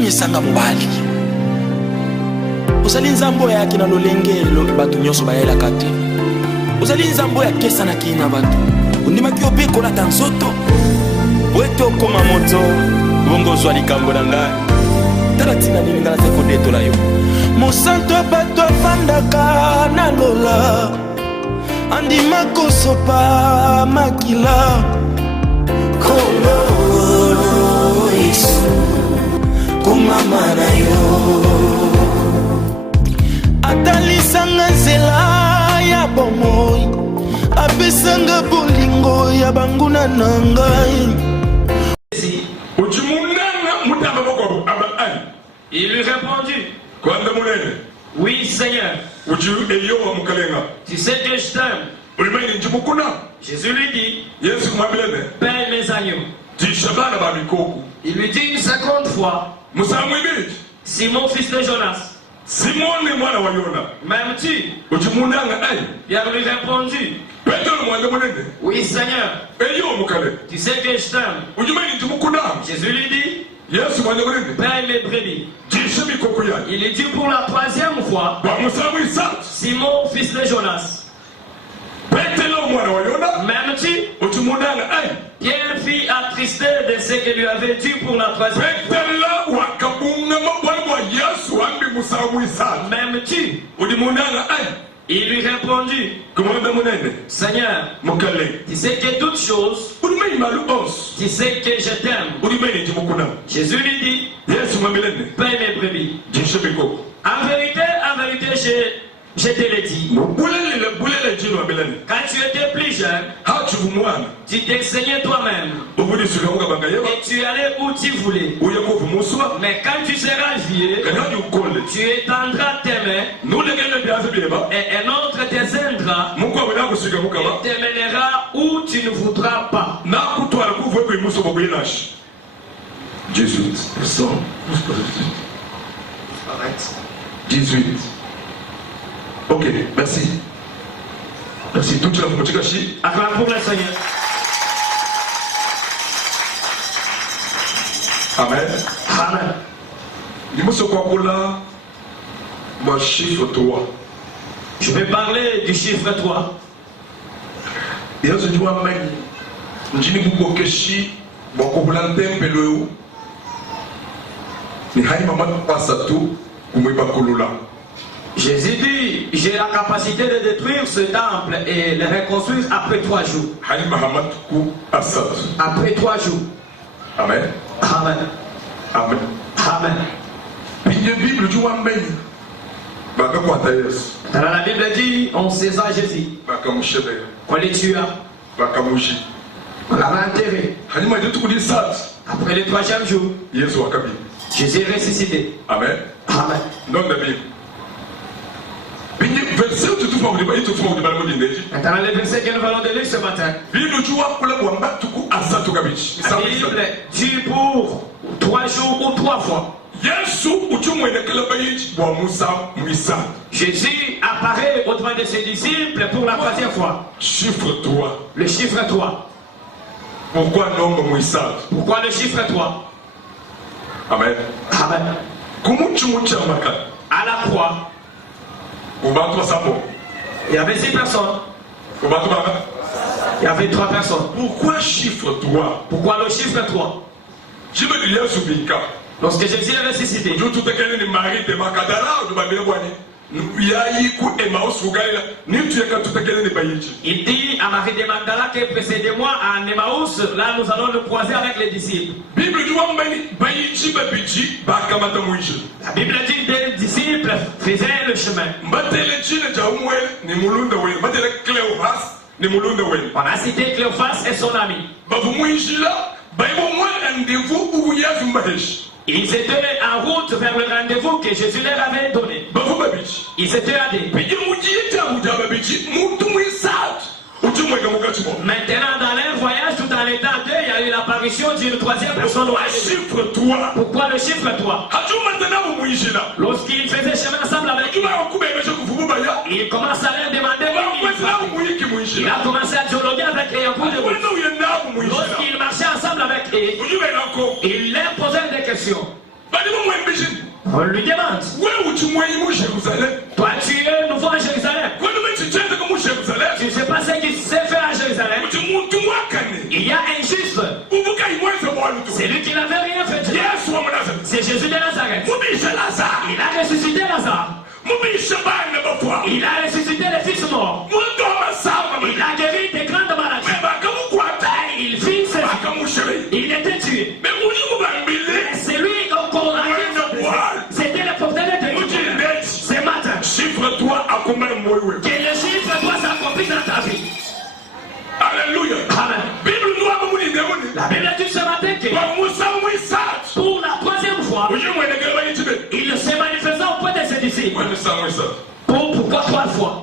Nyesanga mobali ozali nzambo yake na lolenge bato nyonso bayelaka te ozali nzambo ya kesa na kina bato ondimaki ope kolata nzoto po ete okoma moto bongo ozwa likambo na ngai tala ntina nini ngai naza kodetola yo mosantu ya bato afandaka na lola andima kosopa makila kolo Yesu komama na yo atalisanga nzela ya bomoi apesanga bolingo ya banguna na ngai. Il lui répondit, oui Seigneur, tu sais que je t'aime. Jésus lui dit, paie mes agneaux. Il lui dit une 50 fois, Simon fils de Jonas, m'aimes-tu? Il lui répondit, oui Seigneur, tu sais que je t'aime. Jésus lui dit, paie mes brebis. Il lui dit pour la 3e fois, Simon fils de Jonas, m'aimes-tu? Pierre fit attristé de ce que lui avait dit pour la 3e fois. M'aimes-tu? Il lui répondit, Seigneur, tu sais que toutes choses, tu sais que je t'aime. Jésus lui dit, paie mes brebis. En vérité, je te l'ai dit. Quand tu étais plus jeune, tu t'enseignais toi-même. Et tu allais où tu voulais. Mais quand tu seras vieux, tu étendras tes mains. Et un autre t'éteindra. Et te mènera où tu ne voudras pas. 18. 18. Ok, merci. Merci. Tout le monde. Acclame pour le Seigneur. Amen. Amen. Chiffre 3. Je vais parler du chiffre 3. Jésus dit, j'ai la capacité de détruire ce temple et le reconstruire après 3 jours. Après 3 jours. Amen. Amen. Amen. Amen. Dans la Bible dit, on saisit Jésus. On les tua. On l'a enterré. Après le 3e jour, Jésus est ressuscité. Amen. Amen. Non, David. Maintenant, le verset que nous allons lire ce matin. La Bible dit pour 3 jours ou 3 fois. Jésus apparaît au devant de ses disciples pour la 3e fois. Chiffre 3. Le chiffre 3. Pourquoi non, Pourquoi le chiffre 3? Amen. Amen. À la croix, il y avait 6 personnes. Il y avait 3 personnes. Pourquoi chiffre 3? Pourquoi le chiffre 3? Lorsque Jésus est ressuscité, il dit à Marie de Magdala que précédez-moi à Emmaüs, là nous allons le croiser avec les disciples. La Bible dit que les disciples faisaient le chemin. On a cité Cléophas et son ami. Ils étaient en route vers le rendez-vous que Jésus leur avait donné. Ils étaient à des. Maintenant, dans leur voyage, tout en étant deux, il y a eu l'apparition d'une 3e personne. Pourquoi le chiffre 3? Lorsqu'ils faisaient chemin ensemble avec eux, il commence à leur demander il a commencé à dialoguer avec eux. Lorsqu'ils marchaient ensemble avec eux, il leur posait des questions. On lui demande. Toi, tu es nouveau à Jérusalem. Tu ne sais pas ce qui s'est fait à Jérusalem. Il y a un juste. C'est lui qui n'avait rien fait. C'est Jésus de Nazareth. Il a ressuscité Lazare. Il a ressuscité les fils morts. Il a guéri des grandes maladies. Il fit ses... Il était tué. C'est lui qu'on a dit. C'était le portail de Dieu. Ce matin. Que le chiffre doit s'accomplir dans ta vie. Alléluia. Amen. La Bible dit ce matin que pour la troisième fois, il s'est manifesté auprès de ses disciples. Pourquoi 3 fois?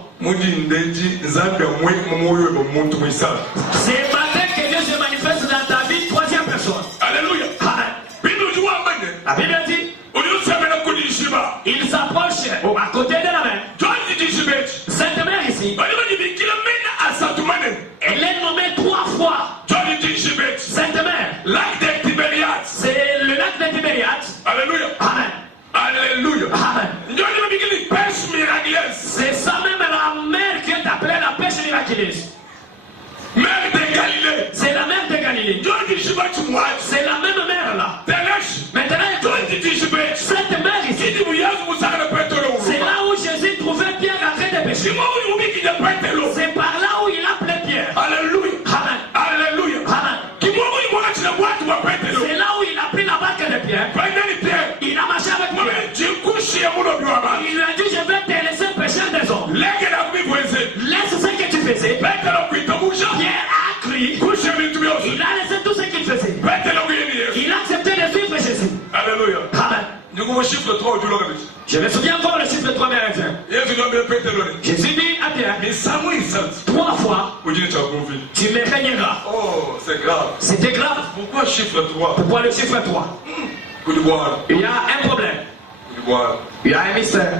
C'est matin que Dieu se manifeste dans ta vie, 3e personne. Alléluia. Amen. La Bible dit, il s'approche à côté de la mer. Cette mer ici, elle est nommée 3 fois. Cette mer, c'est le lac de Tibériade. Alléluia. Amen. Alléluia. Amen. C'est ça même la mer qui est appelée la pêche miraculeuse. Mer de Galilée. C'est la mer de Galilée. C'est la même mer là. Maintenant, cette mer ici, c'est là où Jésus trouvait Pierre en train de pêcher. C'est par là où il appelait Pierre. Alléluia. Amen. Alléluia. Amen. C'est là où il a pris la barque de Pierre. Il a marché avec Pierre. Il lui a dit, je vais te laisser pêcher des hommes. Laisse ce que tu faisais. Pierre a crié. Il a laissé tout ce qu'il faisait. Il a accepté de suivre Jésus. Alléluia. Amen. Je me souviens encore le chiffre 3 américain. Jésus dit à Pierre, 3 fois, tu me régneras. Oh, c'est grave. C'était grave. Pourquoi chiffre 3? Pourquoi le chiffre 3? Il y a un problème. Il y a un mystère.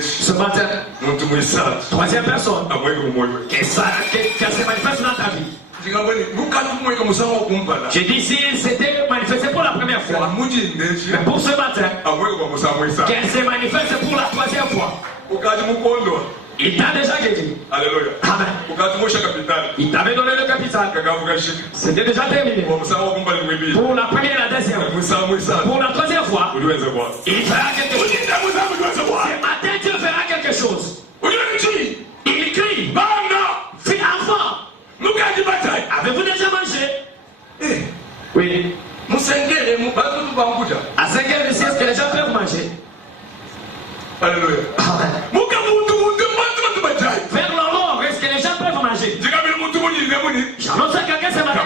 Ce matin, 3e personne, que ça se manifeste dans ta vie. J'ai dit si c'était manifesté pour la première fois, mais pour ce matin, qu'elle se manifeste pour la 3e fois. Il t'a déjà guéri. Alléluia. Amen. Il t'avait donné le capital. C'était déjà terminé. Pour la première et la 2e. Pour la 3e fois, il fera quelque chose. Ce matin, Dieu fera quelque chose. Il crie. Fille enfant. Avez-vous déjà mangé? Oui. À 5 heures ici, est-ce que les gens peuvent manger? Alléluia. Amen. Vers l'aurore, est-ce que les gens peuvent manger? J'annonce à quelqu'un ce matin.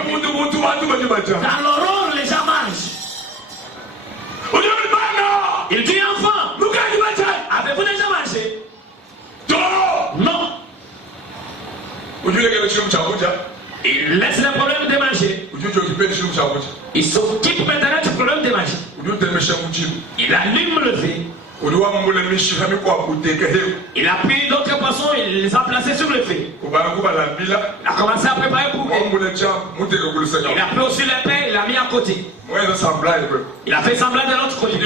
Dans l'aurore, les gens mangent. Il dit enfant. Avez-vous déjà mangé? Non. Il laisse le problème de manger. Il s'occupe maintenant du problème de manger. Il allume le feu. Il a pris d'autres poissons, il les a placés sur le feu. Il a commencé à préparer pour eux. Il a pris aussi le pain, il l'a mis à côté. Il a fait semblant de l'autre côté.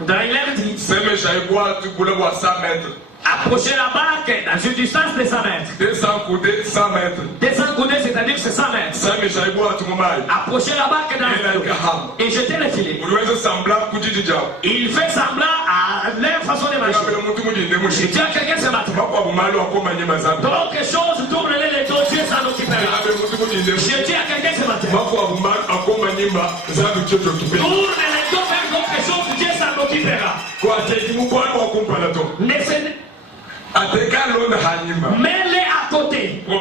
Dans il a dit, approchez la barque dans une distance de 100 mètres. 200 coudées, c'est-à-dire que c'est 100 mètres. Approchez la barque dans l'eau et jetez le filet. Il fait semblant à leur façon de marcher. Je dis à quelqu'un ce matin, d'autres choses, tournez-les les dos, Dieu s'en occupera. Je dis à quelqu'un ce matin, tournez les dos vers d'autres choses, Dieu s'en occupera. Mets-les à côté. Le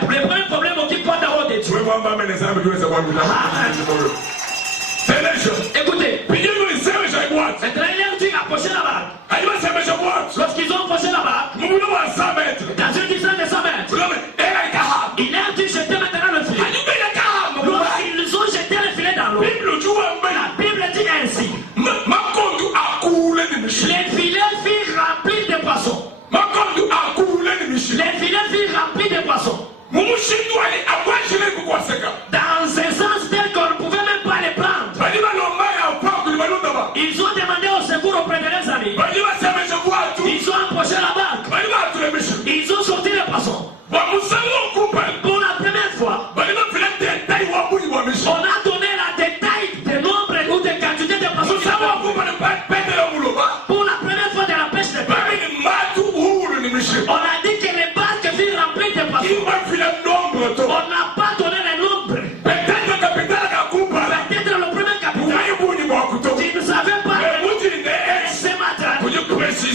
premier problème occupe-toi d'abord de Dieu. Écoutez, maintenant il a dit approcher la barque. Lorsqu'ils ont approché la barque, dans une distance de 100 mètres, il a dit jeter maintenant le filet. Lorsqu'ils ont jeté le filet dans l'eau, la Bible dit ainsi, les filets firent remplis de poissons. Les filets firent remplis de poissons. Dans un sens tel qu'on ne pouvait même pas les prendre.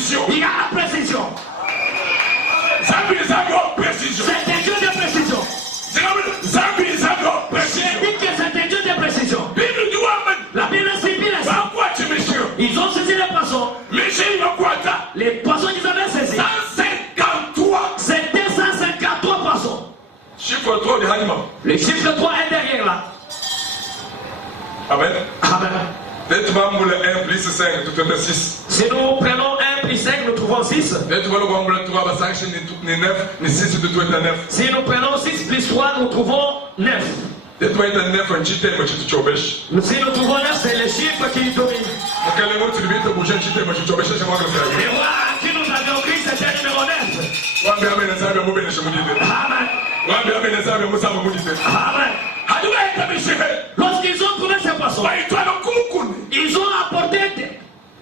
précision. Il a la précision. Zambi zako précision. C'est un Dieu de précision. Zambi zako J'ai précision. dit que c'est un Dieu de précision. Bible dit wamen. La Bible stipule ça. Bakwa chimisho. Ils ont saisi les poissons. Mishi yakwata. Les poissons qu'ils avaient saisis. 153. C'était 153 poissons. Chiffre 3 de Hanima. Le chiffre 3 est derrière là. Amen. Amen. D'être membre 1 plus 5, tout est 6. Si nous prenons 1 plus 5, nous trouvons 6. D'être membre 3, bah 5, ni 9, ni 6, tout est 9. Si nous prenons 6 plus 3, nous trouvons 9. D'être 9, un chité, moi tu te chobèches. Si nous trouvons 9, c'est le chiffre qui domine. Quand les mots tu lui dis, bouger un chité, moi tu te chobèches, c'est moi le faire. Et voilà, qui nous a compris, c'était le numéro 9. Wambi amene zabe mu bene shemudide. Amen. Wambi amene zabe mu sabe mudide. Amen. Hadiwa eta bishehe. Lorsqu'ils ont trouvé ces poissons, Baitwana kumukuni. ils ont apporté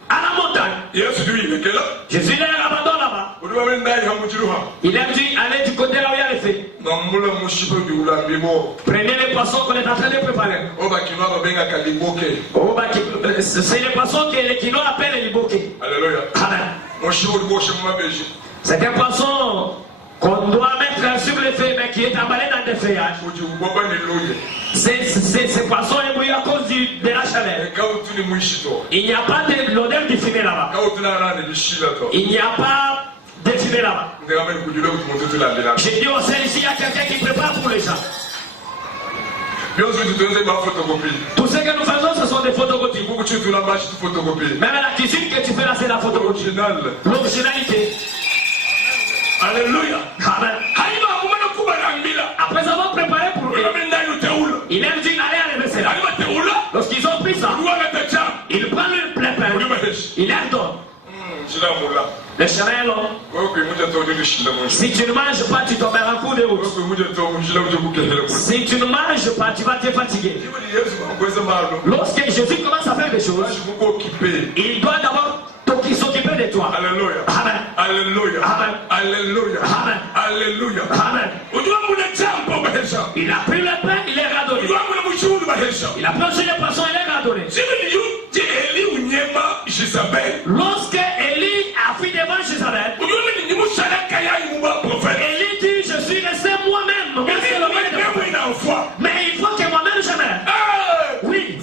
à la montagne. Yesu du ilekela. Jésus les abandonne là-bas. Uduwa bene ndai hamujiruha. Il a dit, allez du côté là où il y a les fées. Namula mushibo du ulambi bo. Prenez les poissons qu'on est en train de préparer. Oba kinwa babenga kaliboke. C'est les poissons que les Kinois appellent les bouquets. Alléluia. Amen. Mushibo du bo shemuma beji. C'est un poisson qu'on doit mettre sur les feuilles, mais qui est emballé dans des feuillages. Uji uboba ni loye. Ces poissons ébouillent à cause de la chaleur. Kautu ni muishito. Il n'y a pas de l'odeur du fumet là-bas. Kautu na rane bishila to. Il n'y a pas de fumet là-bas. Ndamene kujule kutumoto la ndela. J'ai dit au ciel ici, il y a quelqu'un qui prépare pour les gens. Bien sûr, tu te ma photocopie. Tout ce que nous faisons, ce sont des photocopies. Beaucoup tu tu la marche tu photocopie. Même la cuisine que tu fais là, c'est la photocopie. Original. L'originalité. Alléluia. Amen. Haïma kumana kubana mbila. Après avoir préparé pour eux, il a dit allez enlever cela. Lorsqu'ils ont pris ça, il prend le plein pain, il leur donne. Le chemin si tu ne manges pas, tu tomberas en cours de route. Si tu ne manges pas, tu vas te fatiguer. Lorsque Jésus commence à faire des choses, il doit d'abord s'occuper de toi. Alléluia. Amen. Alléluia. Amen. Alléluia. Amen. Alléluia. Amen. Il a pris le pain, il leur a donné. Il a pris aussi les poissons, il leur a donné. Lorsque Élie a fui devant Jézabel, Élie dit, je suis resté moi-même. Mais il faut que moi-même je meure. Oui.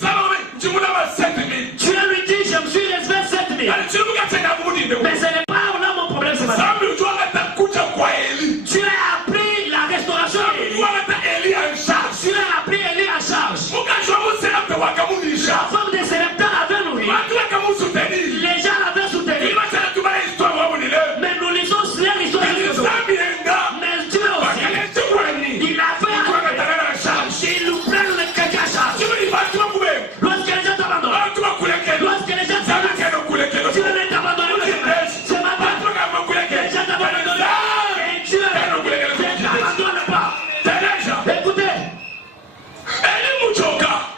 Dieu lui dit, je me suis resté 7000. Mais ce n'est pas là mon problème ce matin. Tu as pris la restauration d'Élie. Tu as pris Élie en charge. La femme de Sélepta avait nourri. Les gens l'avaient soutenu. Mais nous lisons leur histoire. Mais Dieu aussi, il a fait il nous prend le caca à charge. Lorsque les gens t'abandonnent, lorsque les gens t'abandonnent, Dieu ne t'abandonne pas. Ce matin, les gens t'abandonnent. Et Dieu ne t'abandonne pas. Écoutez,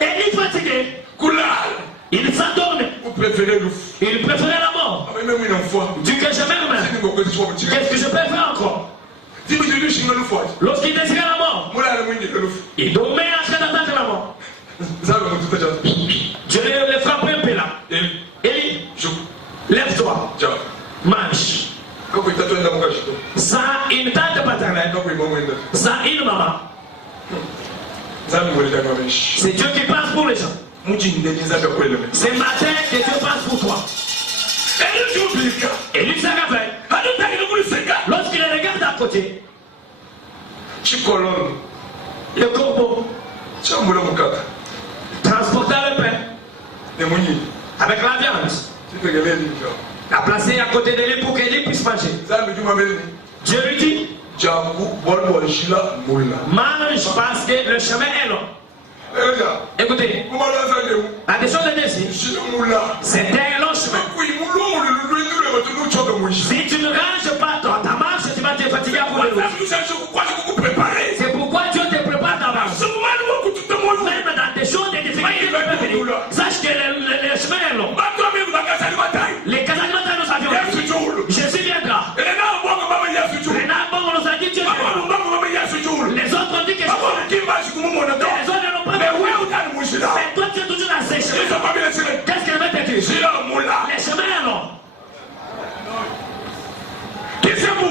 Élie fatigué, il s'endorme. Il préférait la mort. Dieu que je m'aime. Qu'est-ce que je peux faire encore? Lorsqu'il désirait la mort, il dormait en train d'attendre la mort. Je le frappe un peu là. Élie, lève-toi, marche. Sans une tante paternelle, sans une maman. C'est Dieu qui passe pour les gens. C'est matin que Dieu passe pour toi. Élie se réveille. Lorsqu'il regarde à côté, le corbeau transportait le pain avec la viande. La placer à côté de lui pour qu'Élie puisse manger. Dieu lui dit, mange parce que le chemin est long. Écoutez, la question de Messie, c'était un long chemin. Si tu ne ranges pas ta marche, tu vas te fatiguer pour le route. C'est pourquoi Dieu te prépare d'avance. Même dans des choses de difficultés, sache que le chemin est long. Les Casalimata nous avions dit, Jésus viendra. On nous a dit Dieu viendra. Les autres ont dit que les autres n'ont pas dit. Mais toi tu es toujours à sécher. Qu'est-ce qu'elle va te dire? Les chemins est long.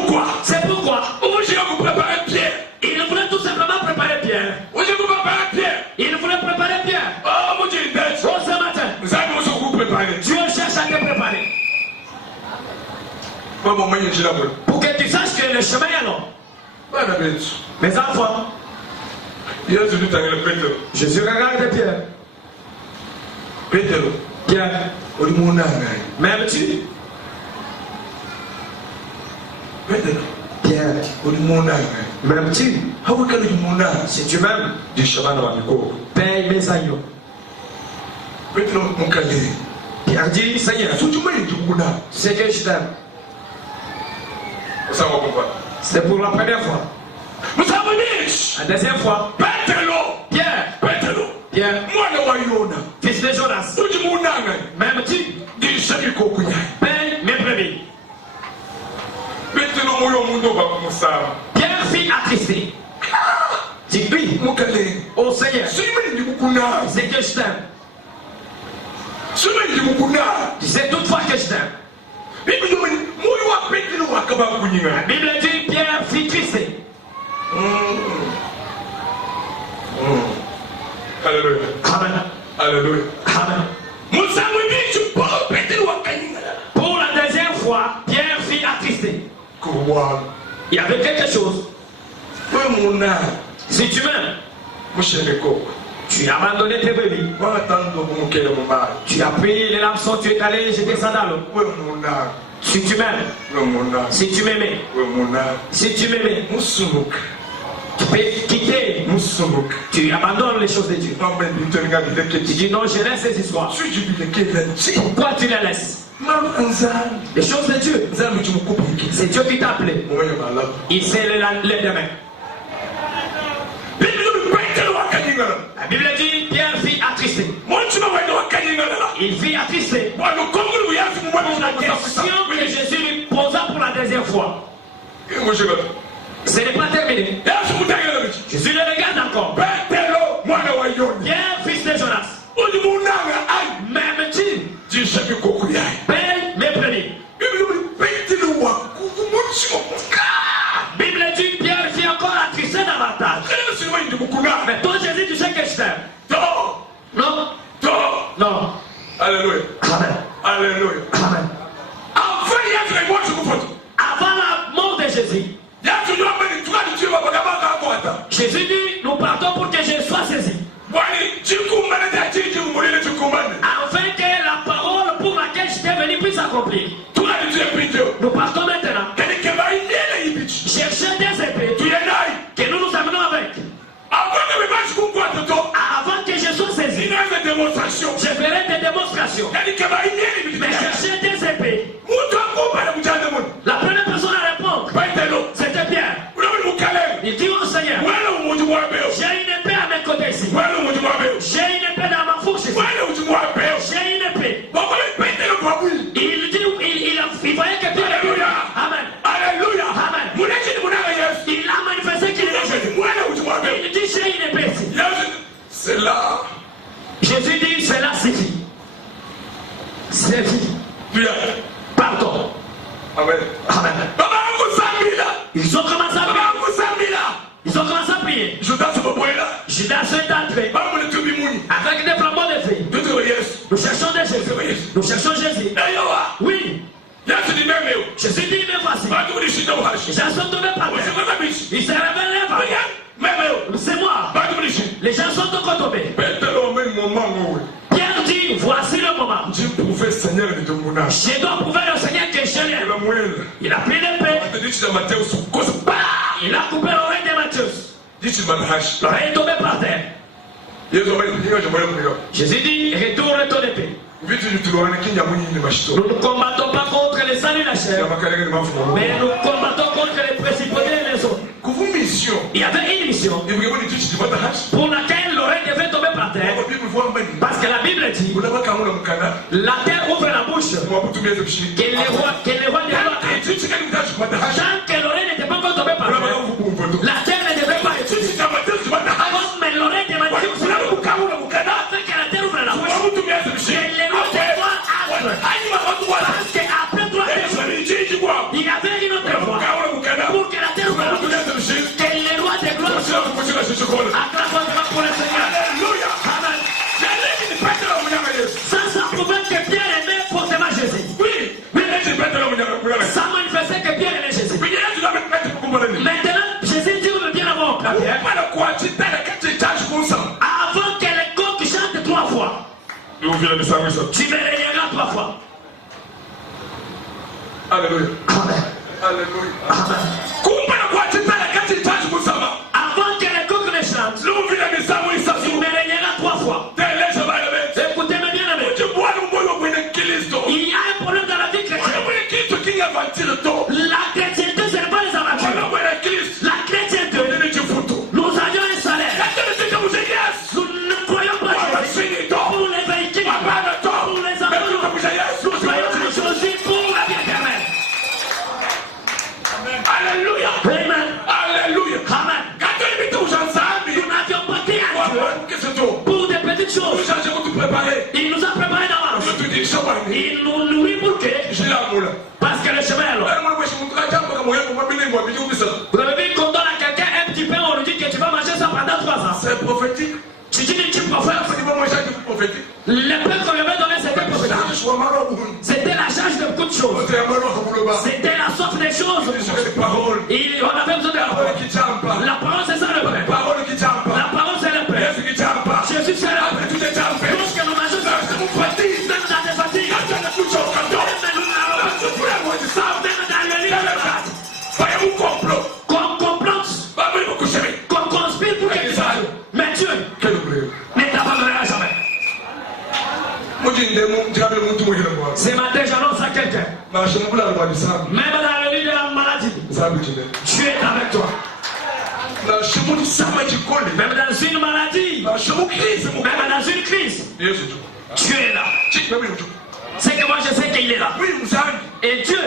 pourquoi C'est pourquoi Obligé de vous préparer Pierre. il voulait tout simplement préparer Pierre. Obligé de vous préparer Pierre. Il voulait préparer Pierre. Oh mon Dieu, Oh, ce matin, vous avez besoin de vous préparer. Dieu cherche à te préparer. Pour que tu saches que le chemin est long. Mes enfants, Jésus regarde Pierre. Pierre, m'aimes-tu? Pierre, m'aimes-tu? Si tu m'aimes, paye mes agneaux. Pierre dit, Seigneur, c'est que je t'aime. C'est pour la première fois. La deuxième fois, Pierre, fils de Jonas, m'aimes-tu? Paye mes brebis. Pierre fit attrister. Dis oui, oh Seigneur, c'est que je t'aime. Tu sais toutefois que je t'aime. La Bible dit Pierre fit trister. Alléluia. Amen. Alléluia. Amen. Pour la deuxième fois, Pierre fit attrister. Il y avait quelque chose. Si tu m'aimes, tu as abandonné tes brebis. Tu as pris les lampsons, tu es allé jeter ça dans l'eau. Si tu m'aimes, si tu m'aimais, si tu m'aimais, tu peux quitter. Tu abandonnes les choses de Dieu. Tu dis non, je laisse ces histoires. Pourquoi tu les laisses? Les choses de Dieu. C'est Dieu qui t'a appelé. Il sait les demain. La Bible dit Pierre fit attrister. Il fit attrister. Pour la question que Jésus lui posa pour la deuxième fois. Ce n'est pas terminé. Jésus le regarde encore. Pierre, fils de Jonas, m'aimes-tu? Paye mes brebis. Bible dit Pierre fit encore attrister davantage. Mais toi Jésus, tu sais que je t'aime. Non. Non. Alléluia. Amen. Alléluia. Amen. Avant la mort de Jésus, Jésus dit, nous partons pour que je sois saisi. Afin que la parole pour laquelle je t'ai venu puisse s'accomplir. Nous partons maintenant. Chercher des épées que nous nous amenons avec. Avant que je sois saisi, je ferai des démonstrations. Mais chercher des épées. La première personne à répondre, c'était Pierre. Il dit au Seigneur, j'ai une épée à mes côtés ici. J'ai une épée dans ma fourche ici. J'ai une épée. Il dit, il voyait que Pierre est. Amen. Alléluia. Amen. Il a manifesté qu'il est. Il dit, j'ai une épée ici. C'est là. Jésus dit, c'est là, c'est vie. C'est vie. Pardon. Amen. Amen. Ils ont commencé à prier. Ils ont commencé à prier. Judas est entré avec des flambeaux de feu. Nous cherchons des Jésus. Nous cherchons Jésus. Oui. Jésus dit, mais voici. Les gens sont tombés par terre. Ils se révèlent. C'est moi. Les gens sont encore tombés. Pierre dit, voici le moment. Je dois prouver au Seigneur que je l'aime. Il a pris l'épée. Il a coupé l'oreille de Matthieu. L'oreille est tombée par terre. Jésus dit, retourne ton épée. Nous ne combattons pas contre les saints de la chair, mais nous combattons contre les principautés et les autres. Il y avait une mission pour laquelle l'oreille devait tomber par terre. Parce que la Bible dit, la terre ouvre la bouche, que les rois tant que l'oreille n'était pas encore tombée par terre, la terre ne devait pas être. Mais l'oreille de Matthieu, afin que la terre ouvre la bouche, que les rois de voir. Parce qu'après 3 personnes, il y avait une autre voix. Tu me régneras 3 fois. Alléluia. Amen. Alléluia. Amen. Avant que les coqs ne chantent, tu me régneras 3 fois. Écoutez-moi bien, amen. Il y a un problème dans la vie chrétienne. La chrétienté, ce n'est pas les amateurs. La chrétienté, nous avions un salaire. Nous ne croyons pas pour les véhicules, pour les amateurs. Nous croyons choisi pour la vie éternelle. Alléluia. Amen. Alléluia. Amen. Nous n'avions pas été à Dieu pour des petites choses. Il nous a préparé d'avance. Il nous nourrit pour que. Parce que le chemin est long. Vous avez vu quand on a quelqu'un un petit peu, on lui dit que tu vas manger ça pendant 3 ans. C'est prophétique. Tu dis que tu prophètes. Le peuple qu'on lui avait donné, c'était prophétique. C'était la charge de beaucoup de choses. C'était la soif des choses. Et on avait besoin de la parole. La parole, c'est ça le pain. La parole, c'est le pain. Jésus, c'est le pain. Lorsque nous mangeons ça, même dans des fatigues, même dans le lit, qu'on complote, qu'on conspire pour quelque chose. Mais Dieu ne t'abandonnera jamais. Ce matin, j'annonce à quelqu'un, même dans le lit de la maladie, Dieu est avec toi. Même dans une maladie, même dans une crise, Dieu est là. C'est que moi je sais qu'il est là. Et Dieu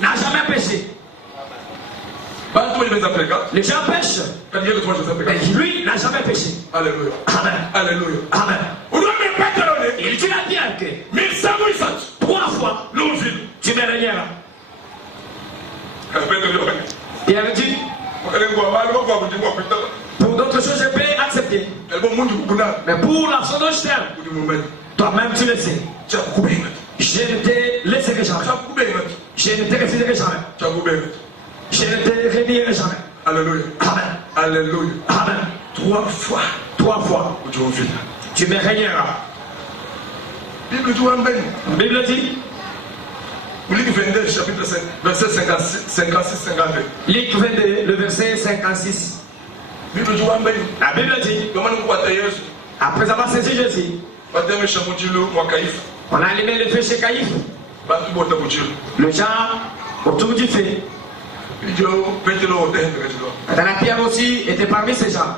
n'a jamais péché. Les gens pêchent. Mais lui n'a jamais péché. Alléluia. Amen. Alléluia. Amen. Il dit à Pierre que 3 fois, tu me régneras. Pierre dit, pour d'autres choses je peux accepter. Mais pour la façon dont je t'aime, toi-même tu le sais. Je ne te laisserai jamais. Je ne te refuserai jamais. Je ne te renierai jamais. Alléluia. Amen. Alléluia. Amen. 3 fois. 3 fois. Tu me régneras. La Bible dit. Luc 22, chapitre 5, verset 56-52. Luc 22, le verset 56. La Bible dit. Après avoir saisi Jésus, on a allumé le feu chez Caïphe. Le gens autour du feu. La Pierre aussi était parmi ces gens.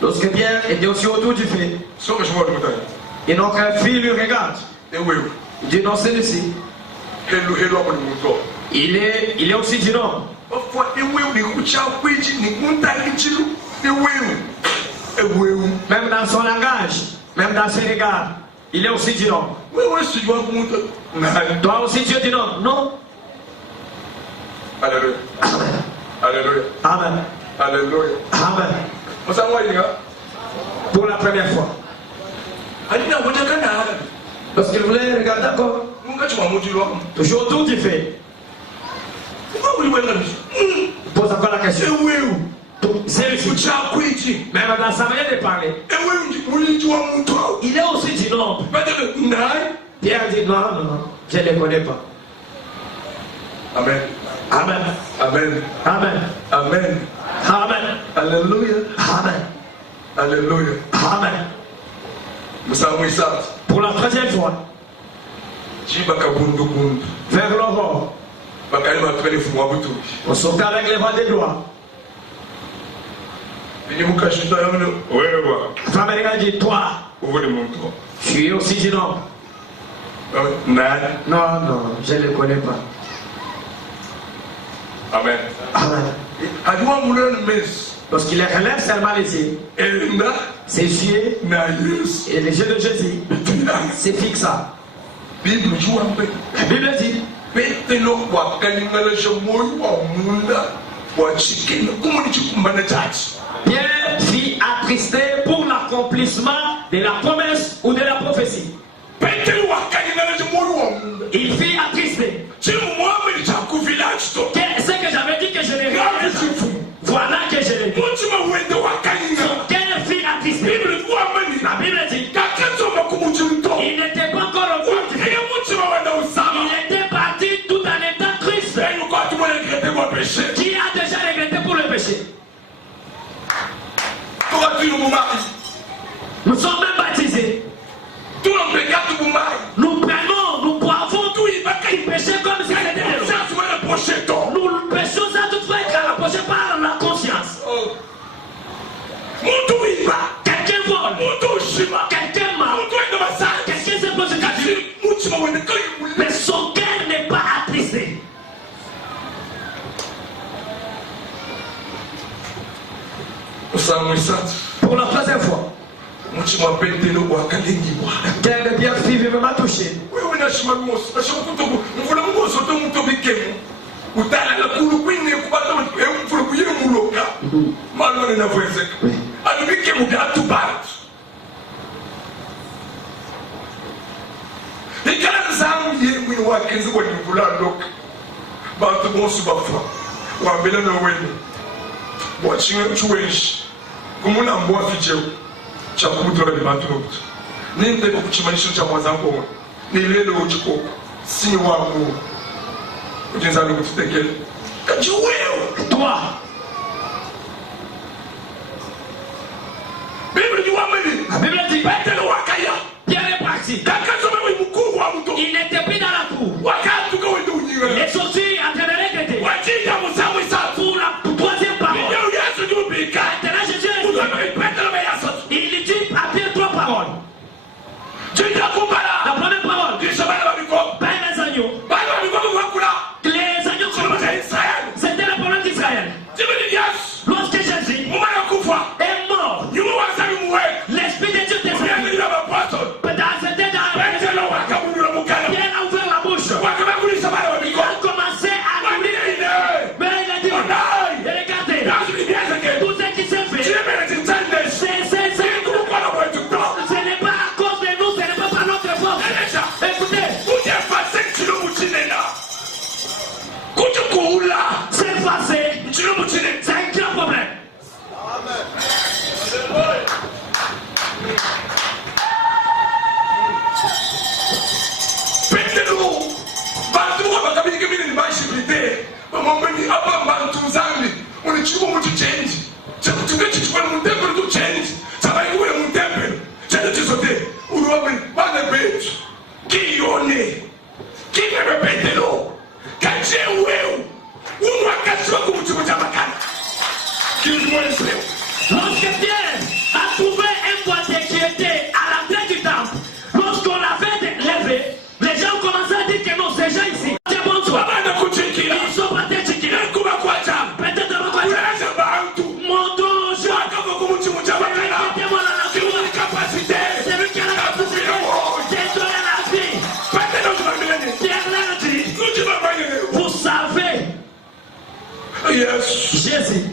Lorsque Pierre était aussi autour du feu, et notre fille lui regarde. Il dit non, celui-ci. Il est aussi du nom. Même dans son langage, même dans ses regards, il est aussi du nom. Toi aussi tu es du nom, non? Alléluia. Amen. Alléluia. Amen. Alléluia. Amen. Pour la première fois. Lorsqu'il voulait regarder encore, toujours autour du fait. Pose encore la question. Même dans sa manière de parler, il est aussi du nom. Pierre dit non, je ne le connais pas. Amen. Amen. Amen. Amen. Amen. Amen. Alléluia. Amen. Alléluia. Amen. Pour la 3e fois, vers l'aurore, on sortait avec les vents de gloire. Femme dit, toi, tu es aussi du nom. Non, je ne le connais pas. Amen. Amen. Lorsqu'il relève seulement les yeux, ses yeux et les yeux de Jésus, c'est fixa. La Bible dit, Pierre fut attristé pour l'accomplissement de la promesse ou de la prophétie. Il fut attristé. C'est que j'avais dit que je n'ai rien fait. Voilà que je l'ai dit. Son cœur fut attristé. La Bible dit chimalumoso bashakutuku mvula mumoso to mutobikemo utala la kulu kwini kubata mvula kuye muloka malone na voezeka alubikemo datu bat ikanzamu yemwe wakenzi kwa mvula loka bantu bonsu bafa wambela no wenu bwachinga chuweshi kumuna mbwa ficheo cha kutora ni bantu lokuta ninde kuchimanisho cha mwazangu ni lelo uchikoko si wangu ujenzani kututekele kajiweo Toi. Bible ni wameli La Bible dit Petero wakaya Pierre est parti. kakazo mewe mkuu wa mto Il n'était plus dans la cour. wakati kwa wendo unyinga Il est sorti en train de regretter. wajinga musamu isa Pour la troisième parole. Ndio Yesu ni ubika Maintenant Jésus est Kusema Petero meyaso il dit à Pierre trois paroles. Jinja kumbala La première parole. Kisha bana babiko Pas les agneaux. Bana babiko wakula Les agneaux Sema commencent. Israel C'était le problème d'Israël. Jibili Yesu Lorsque Jésus Mumana kufa est mort, Nyuma wasali muwe l'Esprit de Dieu descendit. Muyani la apostol C'était dans Petero wakamulula mukana Pierre a ouvert la bouche. Wakabakulisha bana Il babiko a commencé à Wamine crier. ine Mais il a dit, Ondai regardez, Yesu ni biezeke tout ce qui s'est fait, Chimene titende c'est Tukukwana kwetu to ce n'est pas à cause de nous, ce n'est pas par notre force. Eleza Écoutez, Kujefase chilo muchinena Kujukuula c'est passé, Chilo muchine c'est un grand problème. Petero Bantu kwa bakabiki mini nimashibite Mamambeni apa bantu zambi Unichibu mutu change Chakutunge chichukwe mutempero tu change Sabayi uwe mutempero Chende chisote Uruwabini Bane betu Kiyone Kibebe Petero Kache uweu Unwa kasiwa kumuchibu jamakana Kiyone seo Lorsque Pierre a trouvé un boîtier qui était à l'entrée du temple, lorsqu'on l'avait levé, les gens commençaient à dire que non, ces gens ici, c'est bon toi. Bana kuchikila Ils sont partis chiquiller. Kuba kwa jam Peut-être dans quoi Uleza bantu mon dos, je Wakako kumuchibu jamakana mettez-moi dans la Kimu cour. capacité C'est lui qui a la capacité de donner la vie. Petero jumamilene Pierre leur a dit, Kujibabanyene vous savez, Yes Jésus,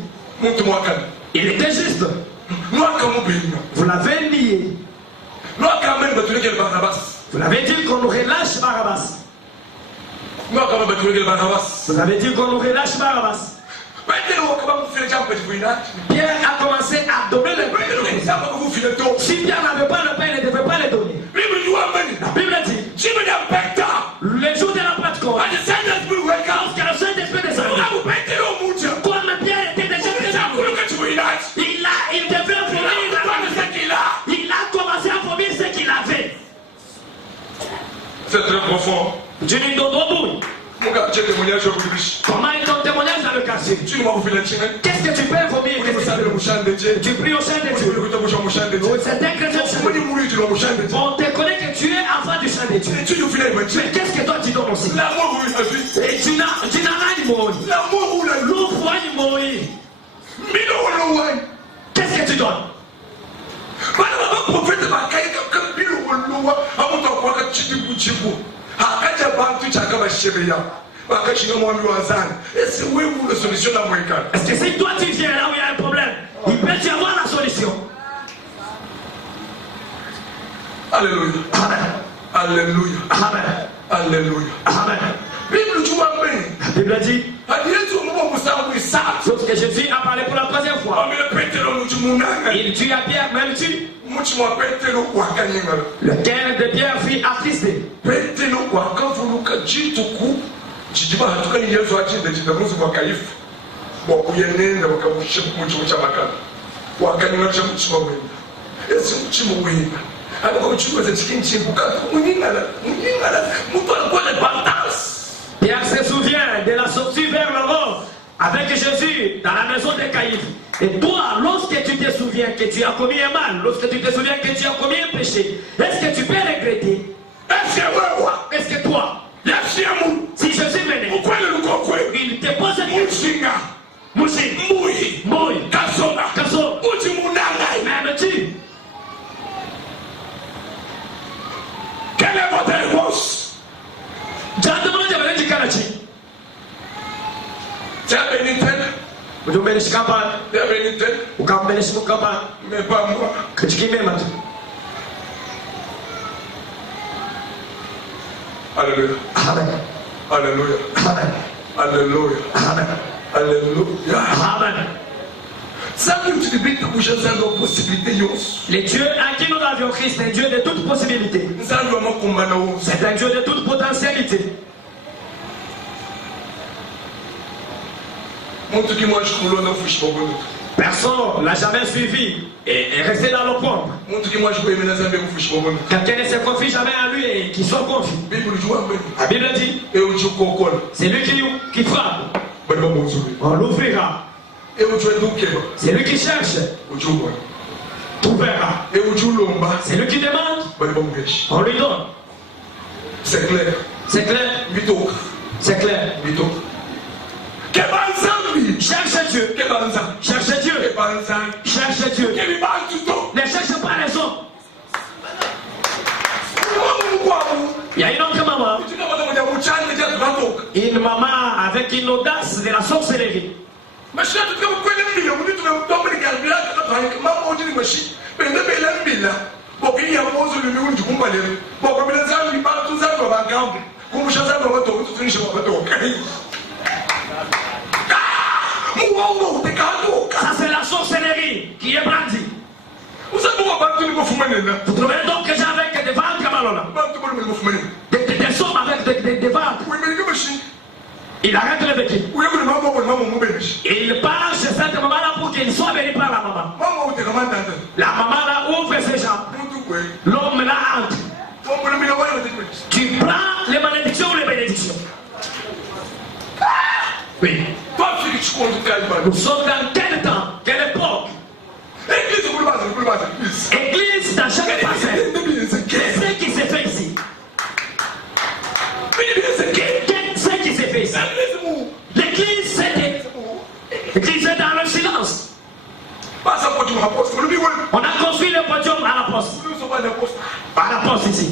Muntu mwakana il était juste. Mwaka mubinga Vous l'avez nié. Mwaka ameni batulekele Barnabas Vous l'avez dit qu'on nous relâche Barabbas. Mwaka ameni batulekele Barnabas Vous avez dit qu'on nous relâche Barabbas. Petero wakaba mufile jambo kujivuyinati Pierre a commencé à donner le Petero pain. kisamba kufile to Si Pierre n'avait pas le pain, il ne devait pas le donner. Bible yuameni La Bible dit, Jimmy ya Pekta le jour de la Pentecôte, Ati sentence bi weka lorsque le Saint-Esprit descendit, Abu Petero mucha comme Pierre était déjà descendu, Jambo kujivuyinati il devait vomir. Bwana sekila Il a commencé à vomir ce qu'il avait. C'est très profond Dieu nous donne. Muga cheke mwenyezo kulibishi Comment est ton témoignage dans le quartier? Chini mwakufile chine Qu'est-ce que tu peux vomir? Musabile mushande je Tu pries au Saint de Uli Dieu. kutabusha mushande je C'est un chrétien. Mwenye muri jilo mushande je On te connaît que tu es enfant du Saint de Dieu. Tu yufile Mais mwenye qu'est-ce que toi tu donnes aussi? La mwa kulibishi Et tu n'as rien moi. La mwa ula L'eau froide moi. Mino wala wai Qu'est-ce que tu donnes? Bana baba profete bakaika kabilo wala Amuta kwa kachiti kuchibu Hakaja bantu chaka bashebe ya Bakashinga mwami wazani Ese wewe ule solution la mweka Est-ce que si toi tu viens là où il y a un problème, il peut y avoir la solution? Alléluia Amen. Alléluia Amen. Alléluia Amen. Bible chuma mbeni La Bible dit, Hadiyetu mwa musamu isatu lorsque Jésus a parlé pour la troisième fois, Amile Petero mchimunanga il tue à Pierre, même tu. Mchimwa Petero wakanyingala Le cœur de Pierre fut attristé. Petero wakavuluka jituku Chijiba hatukani Yesu achinde chitamuzi kwa kaifu Wakuyenenda wakamushimu mchimu cha makana Wakanyingala cha mchima wenda Esi mchimu wenda Alikuwa mchimu weza chiki mchimu kata Mungingala Mutu alikuwa le balance Pierre se souvient de la sortie vers le nord avec Jésus dans la maison de Caïphe. Et toi, lorsque tu te souviens que tu as commis un mal, lorsque tu te souviens que tu as commis un péché, est-ce que tu peux regretter? Est-ce que toi, si Jésus venait, il te pose une question. Moussi, Moui, Kasso, même tu. Quelle est votre réponse? Manja mwenye kanachi. Tiens, bénitelle. Ujumbeleshi kapa. Tiens, bénitelle. Ukambeleshi kapa. Mais pas moi. Kachikime matu. Alléluia. Amen. Alléluia. Amen. Alléluia. Amen. Alléluia. Amen. Ça que tu débutes de coucher dans nos possibilités. Les dieux à qui nous avions Christ, c'est un Dieu de toute possibilité. C'est un Dieu de toute potentialité. Personne n'a jamais suivi et est resté dans le pompe. Quelqu'un ne se confie jamais à lui et qui soit confié. La Bible dit, c'est lui qui frappe. On l'ouvrira. C'est lui qui cherche. Trouvera. C'est lui qui demande. On lui donne. C'est clair. C'est clair. C'est clair. Cherche Dieu. Cherche Dieu. Cherche Dieu. Ne cherche pas les hommes. Il y a une autre maman. Une maman avec une audace de la sorcellerie. Ça c'est la sorcellerie qui est brandie. Vous trouvez donc que j'ai avec des ventres malona, des hommes avec des ventres. Il arrête le vécu. Il part chez cette maman là pour qu'il soit béni par la maman. La maman là ouvre ses jambes. L'homme là entre. Tu prends les malédictions ou les bénédictions. Oui. Nous sommes dans quel temps, quelle époque? Église dans chaque passé. Qu'est-ce qui s'est fait ici? Qu'est-ce qui s'est fait ici? L'église est dans le silence. On a construit le podium à la poste. À la poste ici.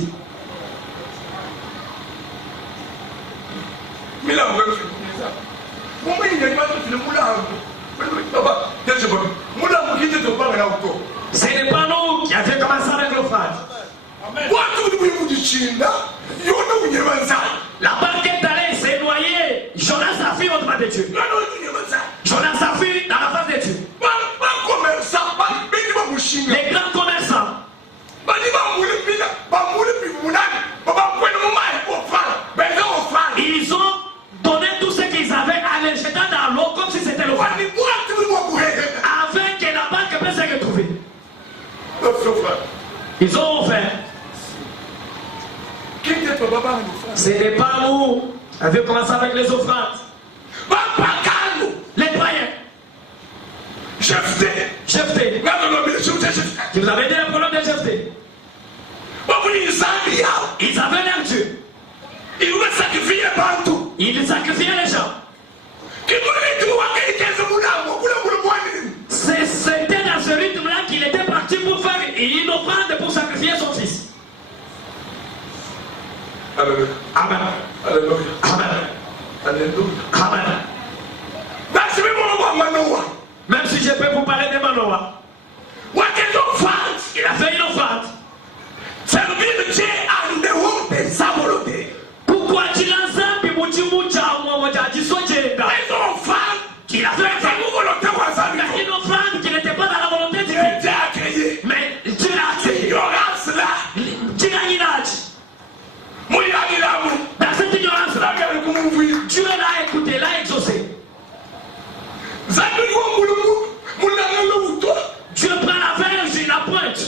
Ce n'est pas nous qui avons commencé avec l'offrande. La barquette allait s'est noyée. Jonas a fui au-devant de Dieu. Jonas a fui dans la face de Dieu. Les grands commerçants. Ils ont donné tout ce qu'ils avaient en les jetant dans l'eau comme si c'était l'eau. Afin que la banque puisse se retrouver. Ils ont offert. Ce n'est pas nous. On avait commencé avec les offrandes. Les païens. Jephthé. Vous avez dit le problème de Jephthé. Ils avaient leur Dieu. Ils sacrifiaient les gens. C'était dans ce rythme-là qu'il était parti pour faire une offrande pour sacrifier son fils. Alléluia. Amen. Alléluia. Amen. Alléluia. Amen. Même si je peux vous parler de Manoah. Il a fait une offrande. Pourquoi tu lances un peu de il a fait une offrande qui n'était pas dans la volonté de Dieu. Mais Dieu l'a accueilli. Dieu l'a ignoré. Dans cette ignorance-là, Dieu l'a écouté, l'a exaucé. Dieu prend la verge et la pointe.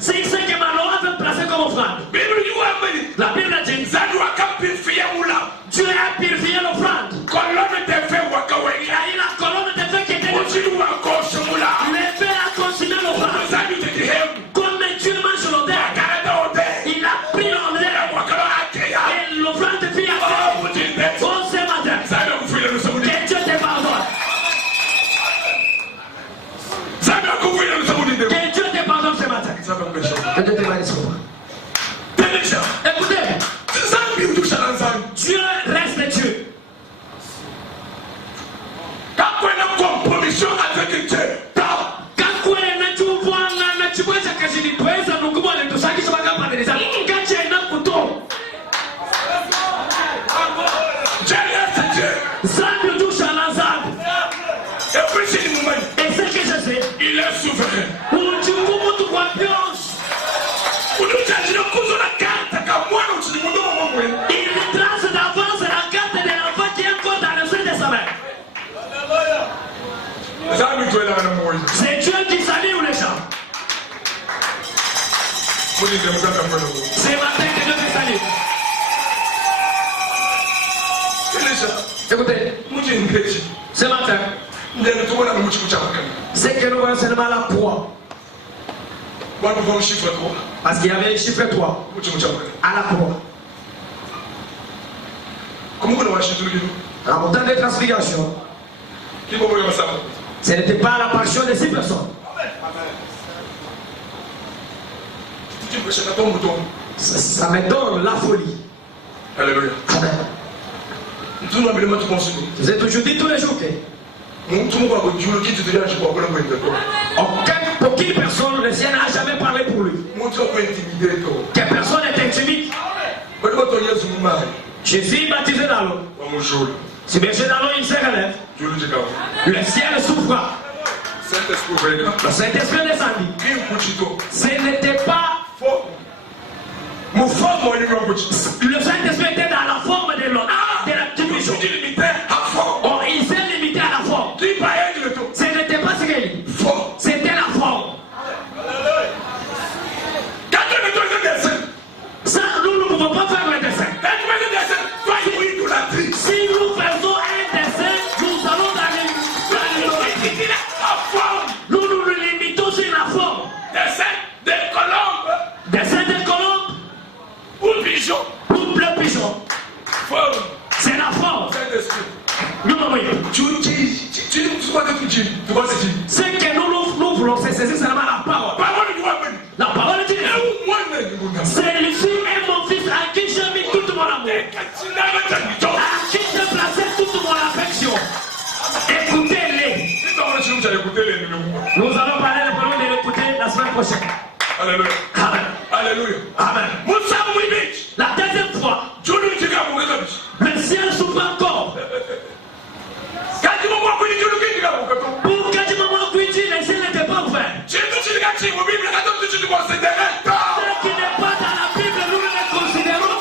C'est ce que Manoah veut placer comme offrande. La Bible dit Dieu a purifié l'offrande. Il a eu la colonne de feu qui était les feux a consumé l'offrande. Comme Dieu mange l'odeur, il a pris l'odeur et l'offrande fit accepter. Oh, ce matin, que Dieu te pardonne. Que Dieu te pardonne ce matin. Que Dieu te pardonne ce matin. Écoutez, Dieu reste Dieu. Quand tu il est souverain. Il trace d'avance la carte de l'enfant qui est encore dans le sein de sa mère. C'est Dieu qui salue les gens. C'est matin que Dieu te salue. Écoutez, ce matin, c'est que nous voyons seulement la proie. Parce qu'il y avait un chiffre 3 à la proie. La montagne de transfiguration, ce n'était pas l'apparition de 6 personnes. Ça me donne la folie. Alléluia. Amen. Vous êtes toujours dit tous les jours que aucune personne, le ciel n'a jamais parlé pour lui. Que personne n'est intimide. Jésus est baptisé dans l'eau. Si berger dans l'eau, il se relève. Le ciel s'ouvra. Le Saint-Esprit descendit. Ce n'était pas. Le Saint-Esprit était dans la forme de l'autre. De la petite bichon. Oh, il s'est limité à la forme. Ce n'était pas ce qu'il dit. C'était la forme. Ça, nous ne pouvons pas faire le dessin. Si nous faisons un dessin, nous allons dans les. Nous nous limitons sur la forme. Dessin de colombe. Ou pigeon. Ou le pigeon. C'est la forme. Nous nous voyons. Ce que nous voulons, c'est saisir seulement la parole. La parole de Dieu. Celui-ci est mon fils à qui j'ai mis tout mon amour. À qui j'ai placé toute mon affection. Écoutez-les. Nous allons parler de parole de l'écouter la semaine prochaine. Alléluia. Amen. Alléluia. Amen. La deuxième fois, le ciel s'ouvre encore. Pour Kadimama Kwiti, le ciel n'était pas ouvert. Ce qui n'est pas dans la Bible, nous le considérons.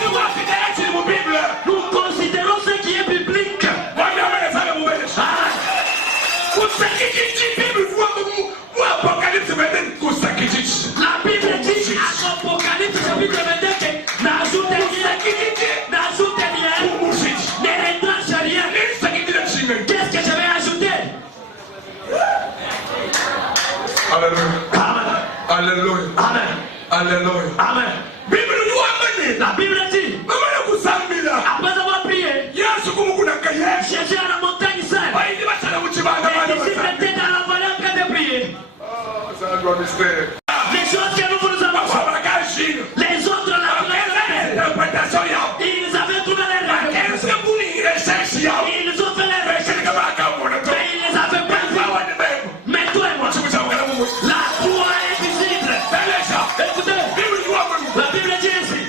Nous considérons ce qui est biblique. La Bible dit à l'Apocalypse chapitre 22 que n'ajoute rien, ne retranche rien. Qu'est-ce que je vais ajouter? Alléluia. Amen. Alléluia. Amen. Alléluia. Amen. La Bible dit, après avoir prié, Jésus à la montagne seule. Les disciples étaient dans la vallée en train de prier. Les choses que nous avons les autres la ils avaient tout dans les rêves. Ils ont fait les recherches. Mais ils les avaient pas vus. Mais toi et moi, la foi est visible. Écoutez, la Bible dit ainsi.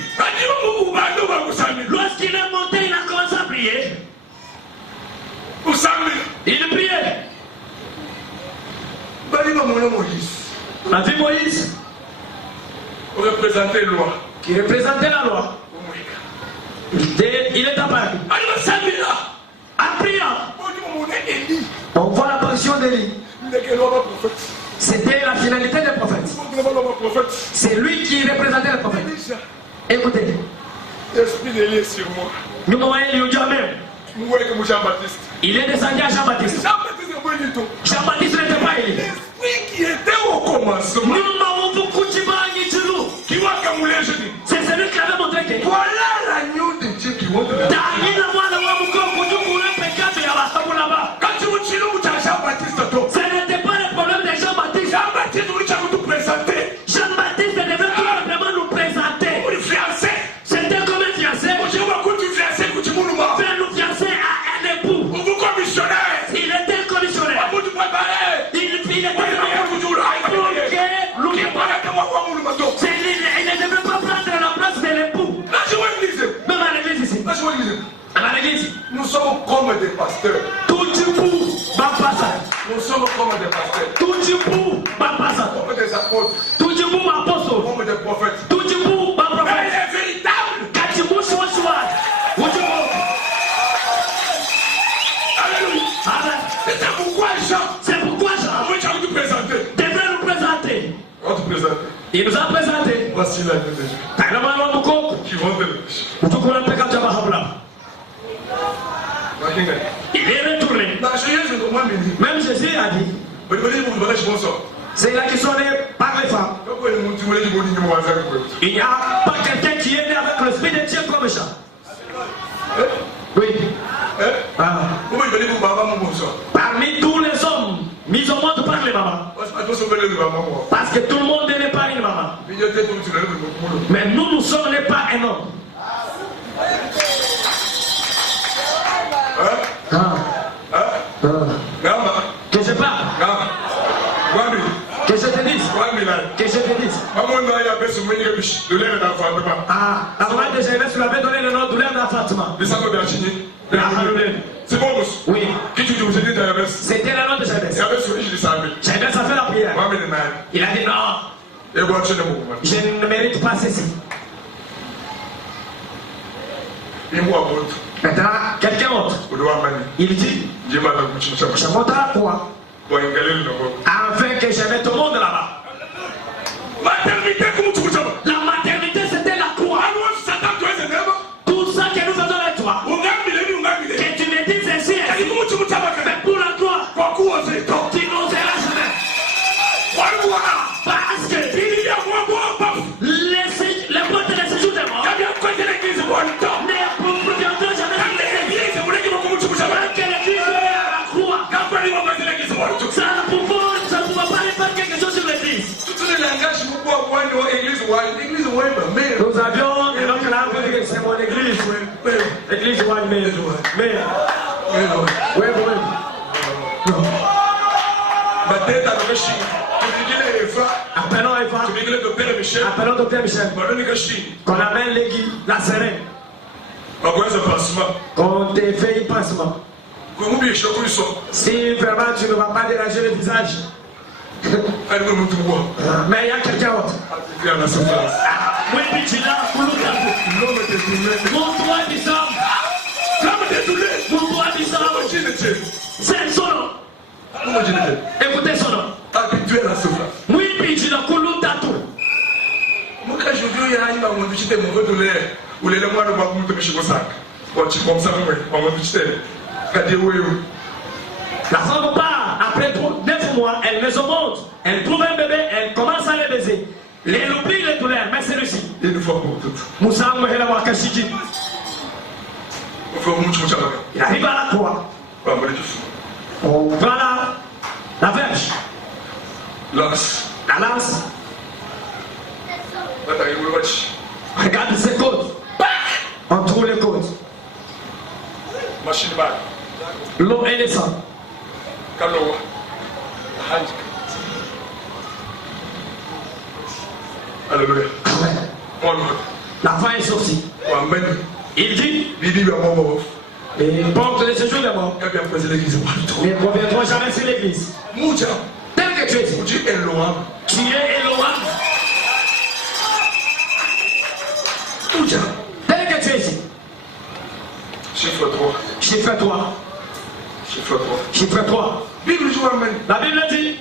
Lorsqu'il est monté, il a commencé à prier. Il priait. On a vu Moïse qui représentait la loi. Il est apparu. En priant, on voit l'apparition d'Élie. C'était la finalité des prophètes. C'est lui qui représentait les prophètes. Écoutez, L'esprit d'Élie est sur moi. nous voyons Dieu même. Jean-Baptiste. Il est descendu à Jean-Baptiste. Jean-Baptiste n'était pas Élie. L'esprit qui était au commencement. Nous m'avons beaucoup de bagnes du loup. C'est celui qui avait montré que Voilà l'agneau de Dieu qui monte. Daniel mwana wa mukoko kujukula pekatu ya basabu là-bas. Quand tu me dis nous, Jean-Baptiste, Ce n'était pas le problème de Jean-Baptiste. Jean-Baptiste, nous allons nous présenter. Jean-Baptiste devait tout simplement nous présenter. Pour le fiancé. Nous sommes comme des pasteurs. Nous sommes comme des pasteurs. Comme des apôtres. Comme des prophètes. Mais les véritables. Alléluia. C'est pourquoi Jean. Devrait nous présenter. On te présente. Il nous a présenté. Voici la vie de Dieu. Qui vont te le péché. Il est retourné. Même Jésus a dit. C'est la question par les femmes. Il n'y a pas quelqu'un qui est né avec le Esprit de Dieu comme ça. Oui. Parmi tous les hommes mis au monde par les mamans. Parce que tout le monde n'est pas une maman. Mais nous, nous sommes n'est pas un homme. Que je parle. Que je te dise. Que je te dise. Avant de Jésus lui avait donné le nom de douleur d'enfantement. C'est bon, oui. C'était le nom de Jésus. Jésus a fait la prière. Il a dit non. Je ne mérite pas ceci. Maintenant, quelqu'un autre. Il dit, je montre à toi. Afin que je mette au monde là-bas. La maternité, c'était la croix. Tout ça que nous faisons avec toi. Que tu me dises ainsi. Mais pour la croix, tu n'oseras jamais. Parce que les portes de séjour des morts ne proviendront jamais de l'église. Que l'église est à la croix. Ça ne pouvait pas faire quelque chose sur l'église. Nous avions une autre langue, c'est mon église. L'église one mais. Appelons Eva. Appelons Docteur Michel. Qu'on amène l'église, la seringue. Qu'on te fait un pansement. Si vraiment tu ne vas pas déranger le visage. Mais il y a quelqu'un d'autre. Oui, vigilant, montre-toi bizarre. Montre-toi bizarre. C'est son nom. Écoutez son nom. Oui, vigilant, Kouloutatou. La femme part, après 9 mois, elle met au monde, elle trouve un bébé, elle commence à le baiser. Elle oublie les douleurs, mais c'est réussi. Moussa Mouhela Wakashiji. Il arrive à la croix. On prend la verge. La lance. Regarde ses côtes. On trouve les côtes. L'eau et le sang. Alléluia. La fin est sortie. Il dit, et porte les séjours de mort ne reviendront jamais sur l'église. Tel que tu es, tu es Elohim. Tel que tu es ici. Chiffre 3. Chiffre 3. Chiffre 3. La Bible dit.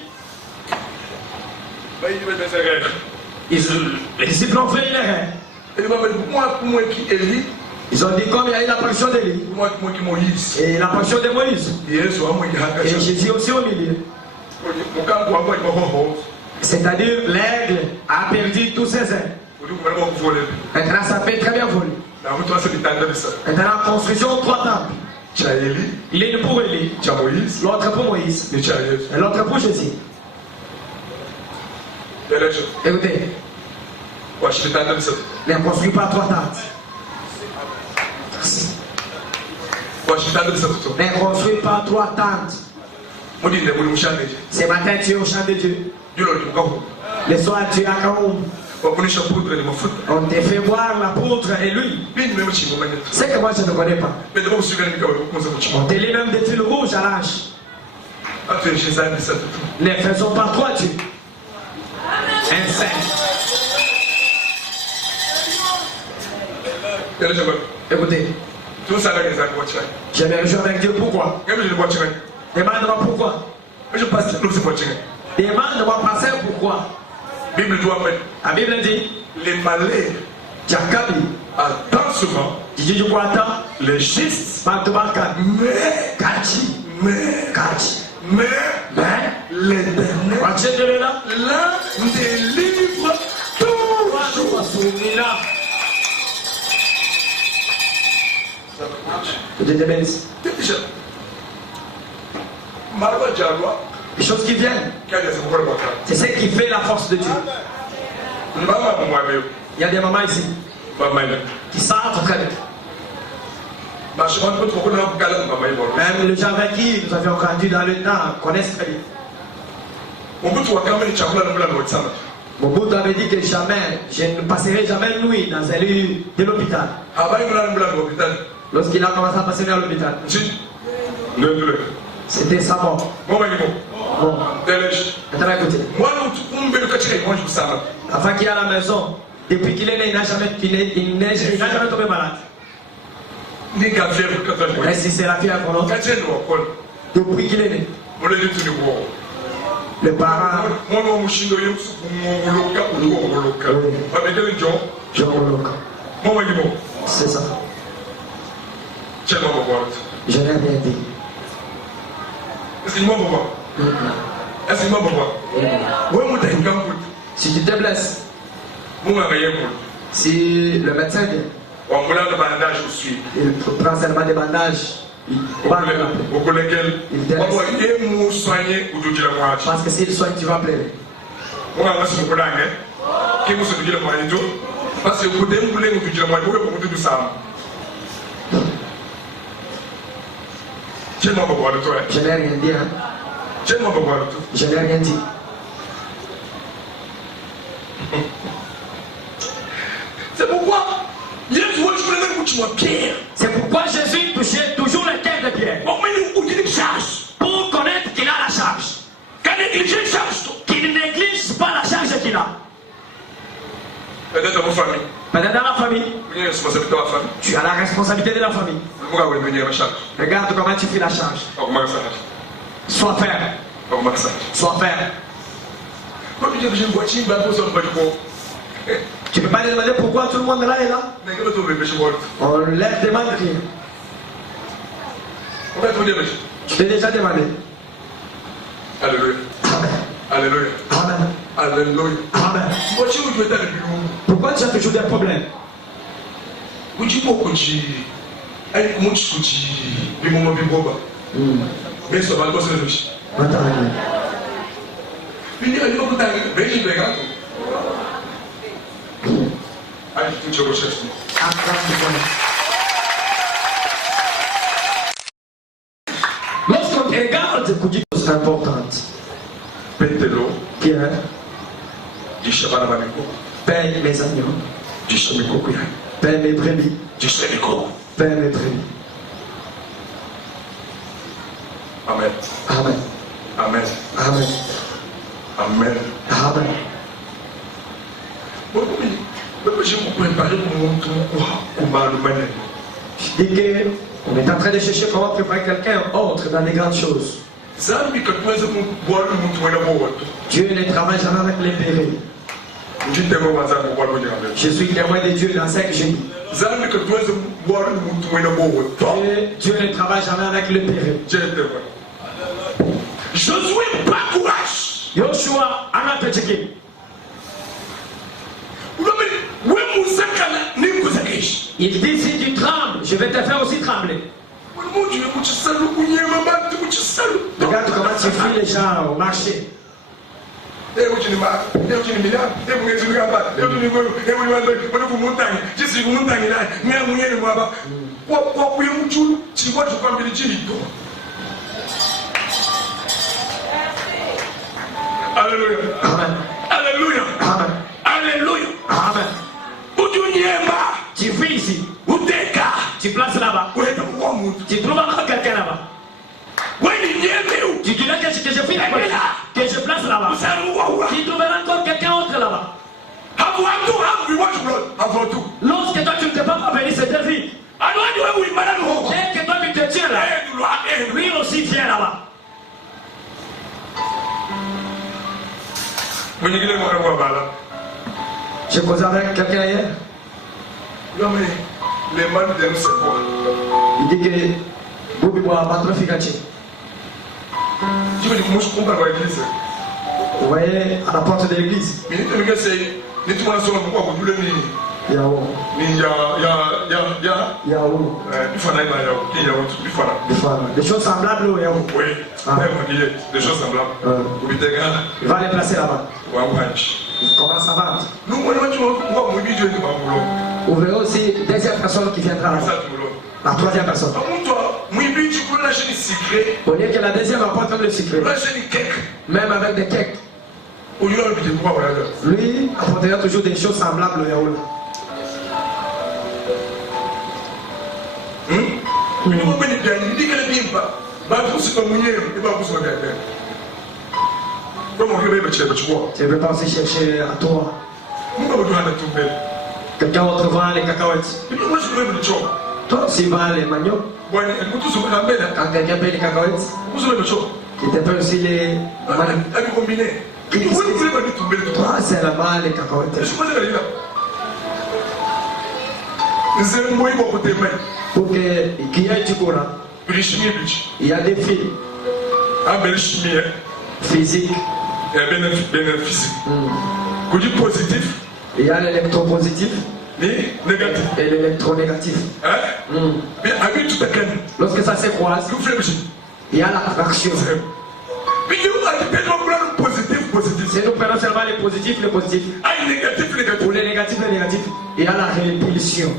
Les disciples ont fait une erreur. Ils ont dit comme il y a eu l'apparition d'Élie et l'apparition de Moïse. Et Jésus aussi au milieu. C'est-à-dire l'aigle a perdu tous ses ailes. Maintenant ça peut très bien voler. Maintenant construction 3 temples. L'une pour Élie, l'autre pour Moïse et l'autre pour Jésus. Écoutez, ne construis pas 3 tentes. Ne construis pas 3 tentes. Ce matin tu es au champ de Dieu. Le soir tu es à Kaoum. On te fait voir l'apôtre et lui. C'est que moi je ne connais pas. On te lit même des fils rouges à l'âge. Ne faisons pas toi Dieu. Un saint. Écoutez. Je vais rejoindre avec Dieu. Pourquoi? Demande-moi pourquoi. Demande-moi passer pourquoi. La Bible dit les malheurs attendent souvent les justes, mais l'éternel l'un délivre toujours. Les choses qui viennent, c'est ce qui fait la force de Dieu. Il y a des mamans ici qui savent très bien. Même les gens avec qui nous avions grandi dans le temps connaissent très bien. Mobutu avait dit que jamais, je ne passerai jamais une nuit dans un lit de l'hôpital. Lorsqu'il a commencé à passer à l'hôpital, c'était sa mort. Bon, maintenant écoutez. Avant qu'il est à la maison, depuis qu'il est né, il n'a jamais tombé malade. Et si c'est la fièvre, non? Depuis qu'il est né. Les parents. C'est ça. Je n'ai rien dit. Si tu te blesses, si le médecin vient, il prend seulement des bandages, parce que s'il soigne, tu vas pleurer. Je n'ai rien dit, hein? Je n'ai rien dit. C'est pourquoi Jésus touchait toujours les têtes de Pierre. Pour connaître qu'il a la charge. Qu'il ne néglige pas la charge qu'il a. Peut-être dans la famille. Peut-être dans la famille. Tu as la responsabilité de la famille. Regarde comment tu fais la charge. Sois ferme. Sois ferme. Tu ne peux pas lui demander pourquoi tout le monde là est là. On leur demande rien. Tu t'es déjà demandé. Alléluia. Alléluia. Amen. Alléluia. Amen. Pourquoi tu as toujours des problèmes? Lorsqu'on regarde pour dire que c'est importante, Pierre, paye mes agneaux, paye mes brebis, paye mes brebis. Amen. Amen. Amen. Amen. Amen. Amen. Je dis qu'on est en train de chercher comment préparer quelqu'un autre dans les grandes choses. Dieu ne travaille jamais avec les périls. Je suis témoin de Dieu dans ce que j'ai dit. Dieu ne travaille jamais avec le péril. Josué, pas courage. Yoshua, anatecheki. Il dit si tu trembles, je vais te faire aussi trembler. Regarde comment tu fuis les gens au marché. Alléluia. Amen. Alléluia. Amen. Alléluia. Tu vis ici. Uteka. Tu places là-bas. Tu trouves encore quelqu'un là-bas. Tu dirais que je fais que je place là-bas. Tu trouveras encore quelqu'un autre là-bas. Lorsque toi tu ne t'es pas venu, c'était vie. Dès que toi tu te tiens là, lui aussi vient là-bas. Je causais avec quelqu'un hier. Les mains de nous, c'est quoi? Il dit que Bobby boit pas trop efficace. Tu veux dire que moi je comprends pas l'église? Vous voyez, à la porte de l'église. Mais tu me dis que tu m'as sonné pourquoi vous voulez venir? Yahoo. Yahoo. Des choses semblables au Yahoo. Oui, des choses semblables. Il va les placer là-bas. Il commence à vendre. Vous verrez aussi deuxième personne qui viendra là-bas. La troisième personne. Au lieu que la deuxième apporte comme le secret. Même avec des cakes. Lui apportera toujours des choses semblables au Yahoo. Tu ne veux pas aussi chercher à toi. Quelqu'un autre vend les cacahuètes. Toi aussi vends les maniocs. Quand quelqu'un paye les cacahuètes, tu te payes aussi les maniocs. Toi c'est là-bas les cacahuètes. Pour qu'il y ait du courant, il y a des fils physiques. Il y a l'électropositif et l'électronégatif. Lorsque ça se croise, il y a l'attraction. Si nous prenons seulement les positifs, pour les négatifs, il y a la répulsion.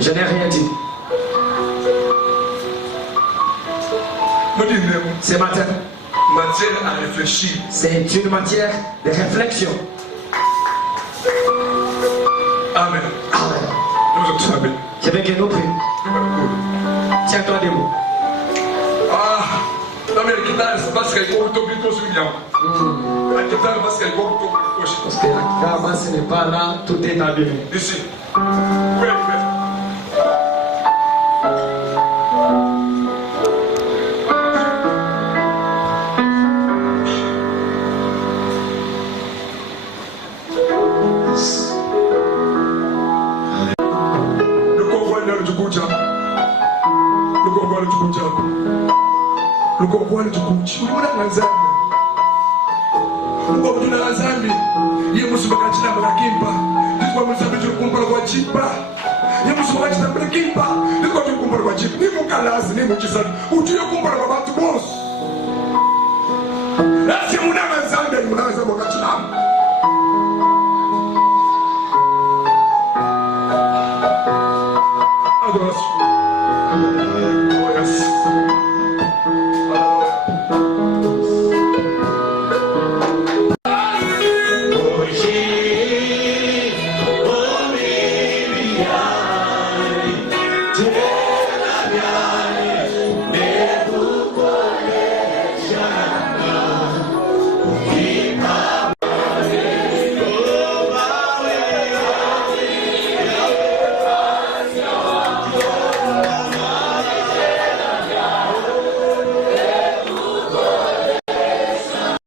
Je n'ai rien dit. Ce matin, matière à réfléchir. C'est une matière de réflexion. Amen. Amen. Je veux que nous prions. Tiens-toi debout. Parce que la guitare, ce n'est pas là, tout est abîmé. Ici. Adoration.